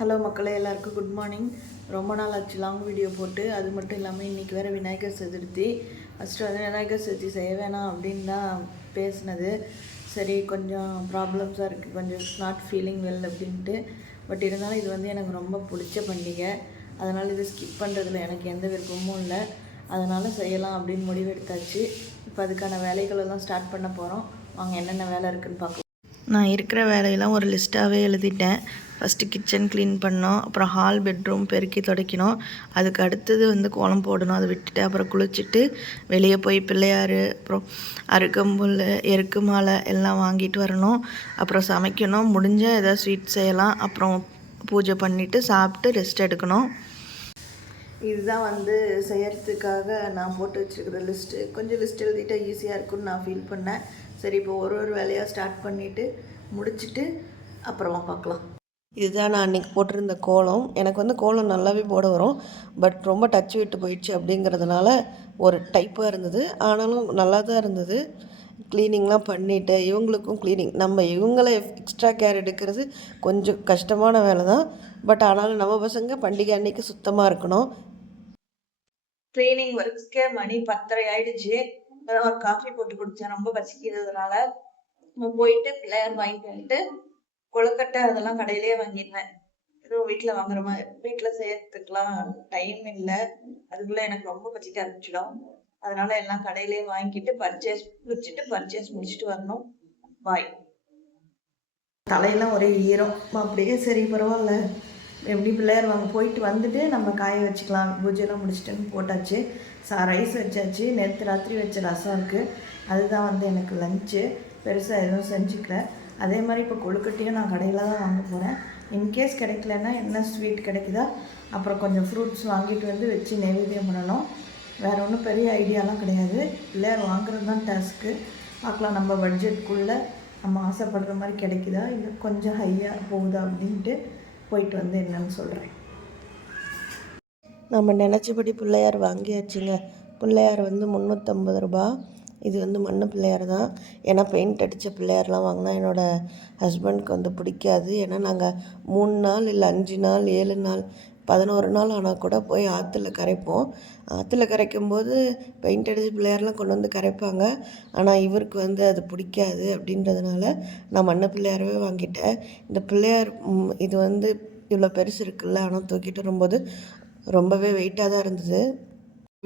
Hello மக்களே, எல்லாருக்கும் good morning. ரொம்ப நாள் ஆச்சு லாங் வீடியோ போட்டு. அது மட்டும் இல்லாமல் இன்றைக்கி வேறு விநாயகர் சதுர்த்தி. ஃபஸ்ட்டு வந்து விநாயகர் சதுர்த்தி செய்ய வேணாம் அப்படின்னு தான் பேசினது. சரி, கொஞ்சம் ப்ராப்ளம்ஸாக இருக்குது, கொஞ்சம் நாட் ஃபீலிங் வெல் அப்படின்ட்டு. பட் இருந்தாலும் இது வந்து எனக்கு ரொம்ப பிடிச்ச பண்டிகை. அதனால் இது ஸ்கிப் பண்ணுறதுல எனக்கு எந்த விருப்பமும் இல்லை. அதனால் செய்யலாம் அப்படின்னு முடிவெடுத்தாச்சு. இப்போ அதுக்கான வேலைகளெல்லாம் ஸ்டார்ட் பண்ண போகிறோம். வாங்க என்னென்ன வேலை இருக்குதுன்னு பார்க்கலாம். நான் இருக்கிற வேலையெல்லாம் ஒரு லிஸ்ட்டாகவே எழுதிட்டேன். ஃபஸ்ட்டு கிச்சன் க்ளீன் பண்ணோம், அப்புறம் ஹால் பெட்ரூம் பெருக்கி துடைக்கணும். அதுக்கு அடுத்தது வந்து கோலம் போடணும். அதை விட்டுட்டு அப்புறம் குளிச்சுட்டு வெளியே போய் பிள்ளையார், அப்புறம் அருகம்புல், எருக்கு மாலை எல்லாம் வாங்கிட்டு வரணும். அப்புறம் சமைக்கணும். முடிஞ்சால் எதாவது ஸ்வீட் செய்யலாம். அப்புறம் பூஜை பண்ணிவிட்டு சாப்பிட்டு ரெஸ்ட் எடுக்கணும். இதுதான் வந்து செய்யறதுக்காக நான் போட்டு வச்சுருக்கிற லிஸ்ட்டு. கொஞ்சம் லிஸ்ட் எழுதிட்டால் ஈஸியாக இருக்குன்னு நான் ஃபீல் பண்ணேன். சரி, இப்போ ஒரு வேலையாக ஸ்டார்ட் பண்ணிவிட்டு முடிச்சுட்டு அப்புறமா பார்க்கலாம். இதுதான் நான் அன்றைக்கி போட்டிருந்த கோலம். எனக்கு வந்து கோலம் நல்லாவே போட வரும். பட் ரொம்ப டச் விட்டு போயிடுச்சு அப்படிங்கிறதுனால ஒரு டைப்பாக இருந்தது. ஆனாலும் நல்லா தான் இருந்தது. க்ளீனிங்லாம் பண்ணிவிட்டு இவங்களுக்கும் க்ளீனிங், நம்ம இவங்கள எக்ஸ்ட்ரா கேர் எடுக்கிறது கொஞ்சம் கஷ்டமான வேலை தான். பட் ஆனாலும் நம்ம பசங்க பண்டிகை அன்றைக்கி சுத்தமாக இருக்கணும். க்ளீனிங் ஒர்க்ஸ்க்கே மணி 10:30 ஆகிடுச்சு. ஒரு காஃபி போட்டு குடித்தேன், ரொம்ப பசிக்கிறதுனால. போயிட்டு பிள்ளையார் வாங்கிட்டு வந்துட்டு கொழுக்கட்டை அதெல்லாம் கடையிலேயே வாங்கிடுவேன். எதுவும் வீட்டில் வாங்குற மாதிரி வீட்டில் செய்யறதுக்கெலாம் டைம் இல்லை. அதுக்குள்ளே எனக்கு ரொம்ப பசிக்க ஆரம்பிச்சிடும். அதனால எல்லாம் கடையிலேயே வாங்கிட்டு பர்ச்சேஸ் முடிச்சுட்டு வரணும். பாய். தலையெல்லாம் ஒரே ஈரம் அப்படியே. சரி, பரவாயில்ல, எப்படி பிள்ளையார் வாங்க போயிட்டு வந்துட்டு நம்ம காய வச்சுக்கலாம். பூஜையெல்லாம் முடிச்சுட்டுன்னு போட்டாச்சு. ரைஸ் வச்சாச்சு. நேற்று ராத்திரி வச்ச ரசம் இருக்குது. அதுதான் வந்து எனக்கு லஞ்சு. பெருசாக எதுவும் செஞ்சுக்கல. அதே மாதிரி இப்போ கொழுக்கட்டையும் நான் கடையில் தான் வாங்க போகிறேன். இன்கேஸ் கிடைக்கலன்னா என்ன ஸ்வீட் கிடைக்குதா, அப்புறம் கொஞ்சம் ஃப்ரூட்ஸ் வாங்கிட்டு வந்து வச்சு நைவேத்தியம் பண்ணணும். வேறு ஒன்றும் பெரிய ஐடியாலாம் கிடையாது. பிள்ளையார் வாங்குறது தான் டாஸ்க்கு. பார்க்கலாம் நம்ம பட்ஜெட்டுக்குள்ளே நம்ம ஆசைப்படுற மாதிரி கிடைக்குதா, இல்லை கொஞ்சம் ஹையாக போகுதா அப்படின்ட்டு போயிட்டு வந்து என்னன்னு சொல்கிறேன். நம்ம நினச்சபடி பிள்ளையார் வாங்கியாச்சுங்க. பிள்ளையார் வந்து 350 ரூபா. இது வந்து மண் பிள்ளையார் தான். ஏன்னா பெயிண்ட் அடித்த பிள்ளையார்லாம் வாங்கினா என்னோடய ஹஸ்பண்டுக்கு வந்து பிடிக்காது. ஏன்னா நாங்கள் 3 நாள் இல்லை 5 நாள் 7 நாள் 11 நாள் ஆனால் கூட போய் ஆற்றுல கரைப்போம். ஆற்றுல கரைக்கும்போது பெயிண்ட் அடித்த பிள்ளையார்லாம் கொண்டு வந்து கரைப்பாங்க. ஆனால் இவருக்கு வந்து அது பிடிக்காது. அப்படின்றதுனால நான் மண் பிள்ளையாரவே வாங்கிட்டேன். இந்த பிள்ளையார் இது வந்து இவ்வளோ பெருசு இருக்குல்ல, ஆனால் தூக்கிட்டு வரும்போது ரொம்பவே வெயிட்டாக தான் இருந்தது.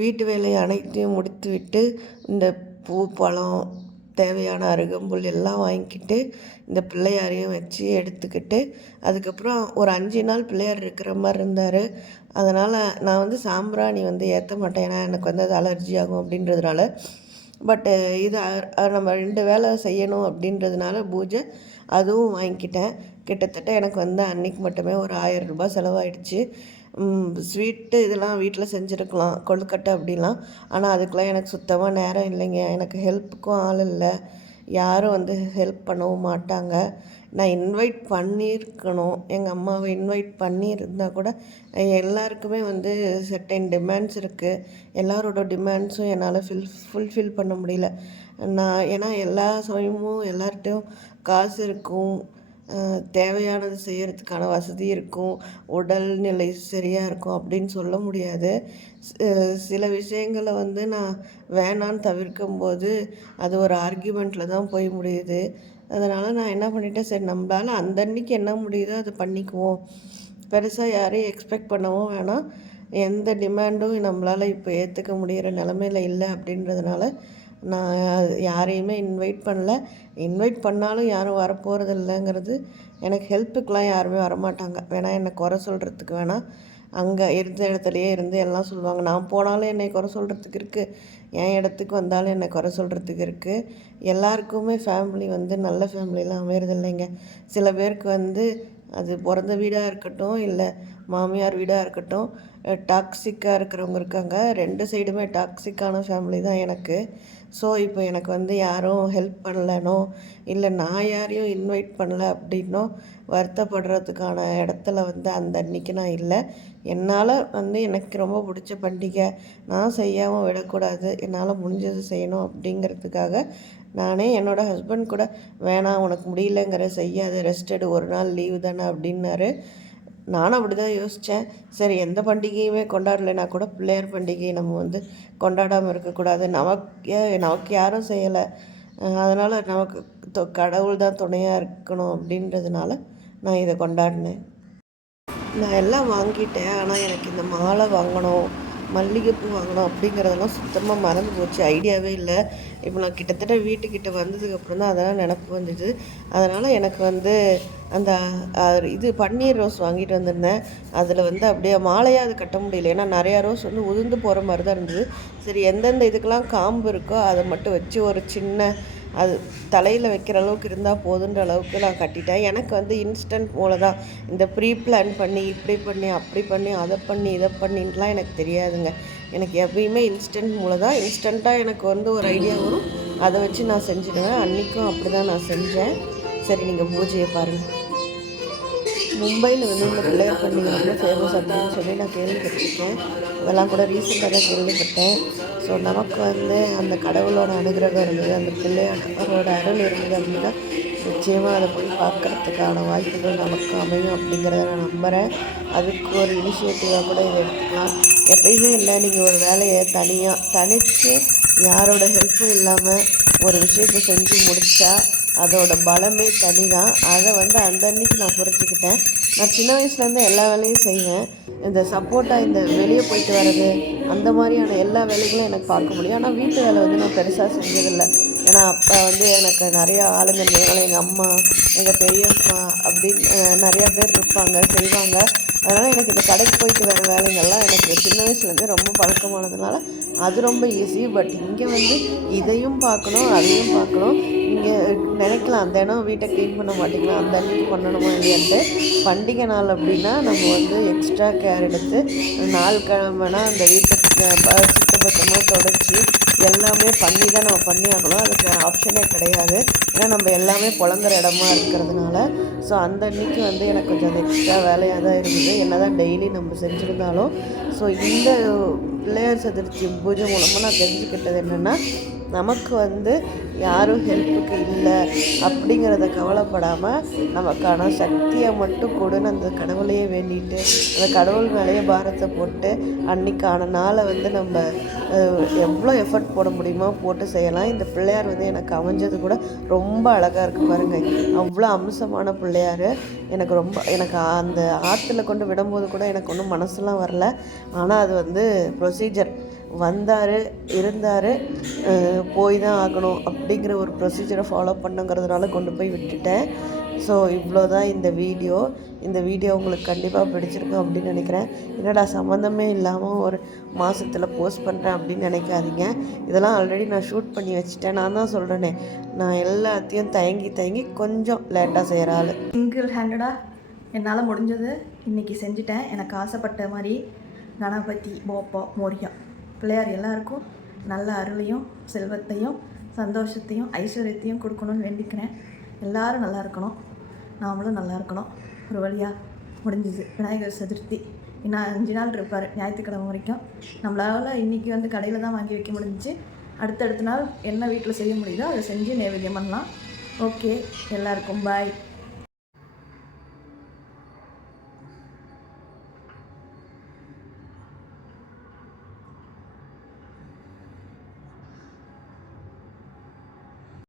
வீட்டு வேலையை அனைத்தையும் முடித்து விட்டு இந்த பூ, பழம், தேவையான அருகம்புல் எல்லாம் வாங்கிக்கிட்டு இந்த பிள்ளையாரையும் வச்சு எடுத்துக்கிட்டு அதுக்கப்புறம் ஒரு 5 நாள் பிள்ளையார் இருக்கிற மாதிரி இருந்தார். அதனால் நான் வந்து சாம்பிராணி வந்து ஏற்ற மாட்டேன். ஏன்னா எனக்கு வந்து அது அலர்ஜி ஆகும் அப்படின்றதுனால. பட்டு இது நம்ம 2 வேலை செய்யணும் அப்படின்றதுனால பூஜை அதுவும் வாங்கிக்கிட்டேன். கிட்டத்தட்ட எனக்கு வந்து அன்றைக்கி மட்டுமே ஒரு 1000 ரூபாய் செலவாயிடுச்சு. ஸ்வீட்டு இதெல்லாம் வீட்டில் செஞ்சுருக்கலாம், கொழுக்கட்டை அப்படிலாம். ஆனால் அதுக்கெலாம் எனக்கு சுத்தமாக நேரம் இல்லைங்க. எனக்கு ஹெல்ப்புக்கும் ஆள் இல்லை. யாரும் வந்து ஹெல்ப் பண்ணவும் மாட்டாங்க. நான் இன்வைட் பண்ணியிருக்கணும். எங்கள் அம்மாவை இன்வைட் பண்ணியிருந்தால் கூட எல்லாருக்குமே வந்து செர்டைன் டிமாண்ட்ஸ் இருக்குது. எல்லாரோட டிமாண்ட்ஸும் என்னால் ஃபுல்ஃபில் பண்ண முடியல. ஏன்னா எல்லா சமயமும் எல்லார்கிட்டையும் காசு இருக்கும், தேவையானது செய்கிறதுக்கான வசதி இருக்கும், உடல்நிலை சரியாக இருக்கும் அப்படின்னு சொல்ல முடியாது. சில விஷயங்களை வந்து நான் வேணான்னு தவிர்க்கும்போது அது ஒரு ஆர்கியூமெண்ட்டில் தான் போய் முடியுது. அதனால் நான் என்ன பண்ணிட்டேன், சரி நம்மளால் அந்த அன்றைக்கி என்ன முடியுதோ அதை பண்ணிக்குவோம். பெருசாக யாரையும் எக்ஸ்பெக்ட் பண்ணவும் வேணாம். எந்த டிமாண்டும் நம்மளால் இப்போ ஏற்றுக்க முடிகிற நிலமையில இல்லை அப்படின்றதுனால நான் யாரையுமே இன்வைட் பண்ணல. இன்வைட் பண்ணாலும் யாரும் வரப்போகிறது இல்லைங்கிறது. எனக்கு ஹெல்ப்புக்கெலாம் யாருமே வரமாட்டாங்க. வேணால் என்னை குறை சொல்கிறதுக்கு வேணாம். அங்கே இருந்த இடத்துலையே இருந்து எல்லாம் சொல்லுவாங்க. நான் போனாலும் என்னை குறை சொல்கிறதுக்கு இருக்குது, என் இடத்துக்கு வந்தாலும் என்னை குறை சொல்கிறதுக்கு இருக்குது. எல்லாருக்குமே ஃபேமிலி வந்து நல்ல ஃபேமிலிலாம் அமையிறது இல்லைங்க. சில பேருக்கு வந்து அது பிறந்த வீடாக இருக்கட்டும், இல்லை மாமியார் வீடாக இருக்கட்டும், டாக்ஸிக்காக இருக்கிறவங்க இருக்காங்க. 2 சைடுமே டாக்ஸிக்கான ஃபேமிலி தான் எனக்கு. ஸோ இப்போ எனக்கு வந்து யாரும் ஹெல்ப் பண்ணலனோ, இல்லை நான் யாரையும் இன்வைட் பண்ணல அப்படின்னோ வருத்தப்படுறதுக்கான இடத்துல வந்து அந்த அன்றைக்கி நான் இல்லை. என்னால் வந்து எனக்கு ரொம்ப பிடிச்ச பண்டிகை, நான் செய்யாமல் விடக்கூடாது, என்னால் முடிஞ்சது செய்யணும் அப்படிங்கிறதுக்காக நானே என்னோடய ஹஸ்பண்ட் கூட வேணாம் உனக்கு முடியலங்கிற செய்யாத, ரெஸ்ட் எடு, ஒரு நாள் லீவு தானே அப்படின்னாரு. நானும் அப்படி தான் யோசித்தேன். சரி எந்த பண்டிகையுமே கொண்டாடலைன்னா கூட பிள்ளையார் பண்டிகையை நம்ம வந்து கொண்டாடாமல் இருக்கக்கூடாது. நமக்கு யாரும் செய்யலை, அதனால் நமக்கு கடவுள் தான் துணையாக இருக்கணும் அப்படின்றதுனால நான் இதை கொண்டாடினேன். நான் எல்லாம் வாங்கிட்டேன். ஆனால் எனக்கு இந்த மாலை வாங்கணும், மல்லிகைப்பூ வாங்கணும் அப்படிங்கிறதெல்லாம் சுத்தமாக மறந்து போச்சு. ஐடியாவே இல்லை. இப்போ நான் கிட்டத்தட்ட வீட்டுக்கிட்ட வந்ததுக்கப்புறம் தான் அதெல்லாம் நினப்பு வந்தது. அதனால் எனக்கு வந்து அந்த இது பன்னீர் ரோஸ் வாங்கிட்டு வந்திருந்தேன். அதில் வந்து அப்படியே மாலையாக அது கட்ட முடியல. ஏன்னா நிறையா ரோஸ் வந்து உதிர்ந்து போகிற மாதிரி தான் இருந்தது. சரி எந்தெந்த இதுக்கெல்லாம் காம்பு இருக்கோ அதை மட்டும் வச்சு ஒரு சின்ன அது தலையில் வைக்கிற அளவுக்கு இருந்தால் போதுன்ற அளவுக்கு நான் கட்டிட்டேன். எனக்கு வந்து இன்ஸ்டன்ட் மூளை தான். இந்த ப்ரீ பிளான் பண்ணி இப்படி பண்ணி அப்படி பண்ணி அதை பண்ணி இதை பண்ணின்ட்டுலாம் எனக்கு தெரியாதுங்க. எனக்கு எப்பயுமே இன்ஸ்டன்ட் மூளை தான். இன்ஸ்டண்ட்டாக எனக்கு வந்து ஒரு ஐடியா வரும், அதை வச்சு நான் செஞ்சுடுவேன். அன்றைக்கும் அப்படி தான் நான் செஞ்சேன். சரி நீங்கள் பூஜையை பாருங்கள். மும்பையில் வந்து இந்த பிள்ளையார் பண்டிகை ரொம்ப ஃபேமஸ் அப்படின்னு சொல்லி நான் கேள்விப்பட்டிருக்கேன். அதெல்லாம் கூட ரீசெண்டாக தான் கேள்விப்பட்டேன். ஸோ நமக்கு வந்து அந்த கடவுளோட அனுகிரகம் இருந்தது, அந்த பிள்ளையாரோட அருள் இருந்தது அப்படின்னா நிச்சயமாக அதை போய் பார்க்குறதுக்கான வாய்ப்புகள் நமக்கு அமையும் அப்படிங்கிறத நான் நம்புகிறேன். அதுக்கு ஒரு இனிஷியேட்டிவாக கூட இதை எடுத்துக்கலாம். எப்பயுமே இல்லை, நீங்கள் ஒரு வேலையை தனித்து யாரோட ஹெல்ப்பும் இல்லாமல் ஒரு விஷயத்தை செஞ்சு முடித்தா அதோட பலமே தனி தான். அதை வந்து அந்த அன்னைக்கு நான் புரிஞ்சுக்கிட்டேன். நான் சின்ன வயசுலேருந்து எல்லா வேலையும் செய்வேன். இந்த சப்போர்ட்டாக இந்த வெளியே போயிட்டு வர்றது அந்த மாதிரியான எல்லா வேலைகளும் எனக்கு பார்க்க முடியும். ஆனால் வீட்டு வேலை வந்து நான் பெருசாக செஞ்சதில்லை. ஏன்னா அப்போ வந்து எனக்கு நிறையா ஆளுங்க இருந்தாங்க. எங்கள் அம்மா, எங்கள் பெரியம்மா அப்படின்னு நிறையா பேர் இருப்பாங்க, செய்வாங்க. அதனால் எனக்கு இந்த கடைக்கு போயிட்டு வர வேலைங்கள்லாம் எனக்கு சின்ன வயசுலேருந்து ரொம்ப பழக்கமானதுனால அது ரொம்ப ஈஸி. பட் இங்கே வந்து இதையும் பார்க்கணும், அதையும் பார்க்கணும். இங்கே நினைக்கலாம் தினம் வீட்டை க்ளீன் பண்ண மாட்டிங்களா, அந்த அன்றைக்கி பண்ணணுமா இல்லையான்ட்டு. பண்டிகை நாள் அப்படின்னா நம்ம வந்து எக்ஸ்ட்ரா கேர் எடுத்து நாள் கிழமைனா அந்த வீட்டை சுத்தபத்தமாக தொடச்சி எல்லாமே பண்ணி தான் நம்ம பண்ணி ஆகணும். அதுக்கு ஆப்ஷனே கிடையாது. ஏன்னா நம்ம எல்லாமே புழங்குற இடமா இருக்கிறதுனால. ஸோ அந்த அன்றைக்கி வந்து எனக்கு கொஞ்சம் அது எக்ஸ்ட்ரா வேலையாக தான் இருந்தது, என்ன தான் டெய்லி நம்ம செஞ்சுருந்தாலும். ஸோ இந்த பிள்ளையார் சதுர்த்தி பூஜை மூலமாக நான் தெரிஞ்சுக்கிட்டது என்னென்னா, நமக்கு வந்து யாரும் ஹெல்ப்புக்கு இல்லை அப்படிங்கிறத கவலைப்படாமல் நமக்கான சக்தியை மட்டும் கொடுன்னு அந்த கடவுளையே வேண்டிட்டு அந்த கடவுள் மேலேயே பாரத்தை போட்டு அன்றைக்கான நாளை வந்து நம்ம எவ்வளோ எஃபர்ட் போட முடியுமோ போட்டு செய்யலாம். இந்த பிள்ளையார் வந்து எனக்கு அமைஞ்சது கூட ரொம்ப அழகாக இருக்குது பாருங்கள். அவ்வளோ அம்சமான பிள்ளையார். எனக்கு அந்த ஆற்றுல கொண்டு விடும்போது கூட எனக்கு ஒன்றும் மனசுலாம் வரல. ஆனால் அது வந்து ப்ரொசீஜர், வந்தார், இருந்தார், போய் தான் ஆகணும் அப்படிங்கிற ஒரு ப்ரொசீஜரை ஃபாலோ பண்ணுங்கிறதுனால கொண்டு போய் விட்டுட்டேன். ஸோ இவ்வளோ தான் இந்த வீடியோ உங்களுக்கு கண்டிப்பாக பிடிச்சிருக்கும் அப்படின்னு நினைக்கிறேன். என்னடா சம்மந்தமே இல்லாமல் ஒரு மாதத்தில் போஸ்ட் பண்ணுறேன் அப்படின்னு நினைக்காதீங்க. இதெல்லாம் ஆல்ரெடி நான் ஷூட் பண்ணி வச்சுட்டேன். நான் தான் சொல்கிறேனே, நான் எல்லாத்தையும் தயங்கி கொஞ்சம் லேட்டாக செய்கிற ஆள். சிங்கிள் ஹேண்டடாக என்னால் முடிஞ்சது இன்றைக்கி செஞ்சுட்டேன். எனக்கு ஆசைப்பட்ட மாதிரி கணபதி, போப்பா, மோரியா பிள்ளையார் எல்லாருக்கும் நல்ல அருளையும் செல்வத்தையும் சந்தோஷத்தையும் ஐஸ்வர்யத்தையும் கொடுக்கணும்னு வேண்டிக்கிறேன். எல்லோரும் நல்லா இருக்கணும், நாமளும் நல்லா இருக்கணும். ஒரு வழியாக முடிஞ்சுது விநாயகர் சதுர்த்தி. இன்னும் 5 நாள் இருப்பார், ஞாயிற்றுக்கிழமை வரைக்கும். நம்மளால் இன்றைக்கி வந்து கடையில் தான் வாங்கி வைக்க முடிஞ்சிச்சு. அடுத்தடுத்த நாள் என்ன வீட்டில் செய்ய முடியுதோ அதை செஞ்சு நைவேத்தியம் பண்ணலாம். ஓகே, எல்லாருக்கும் பாய்.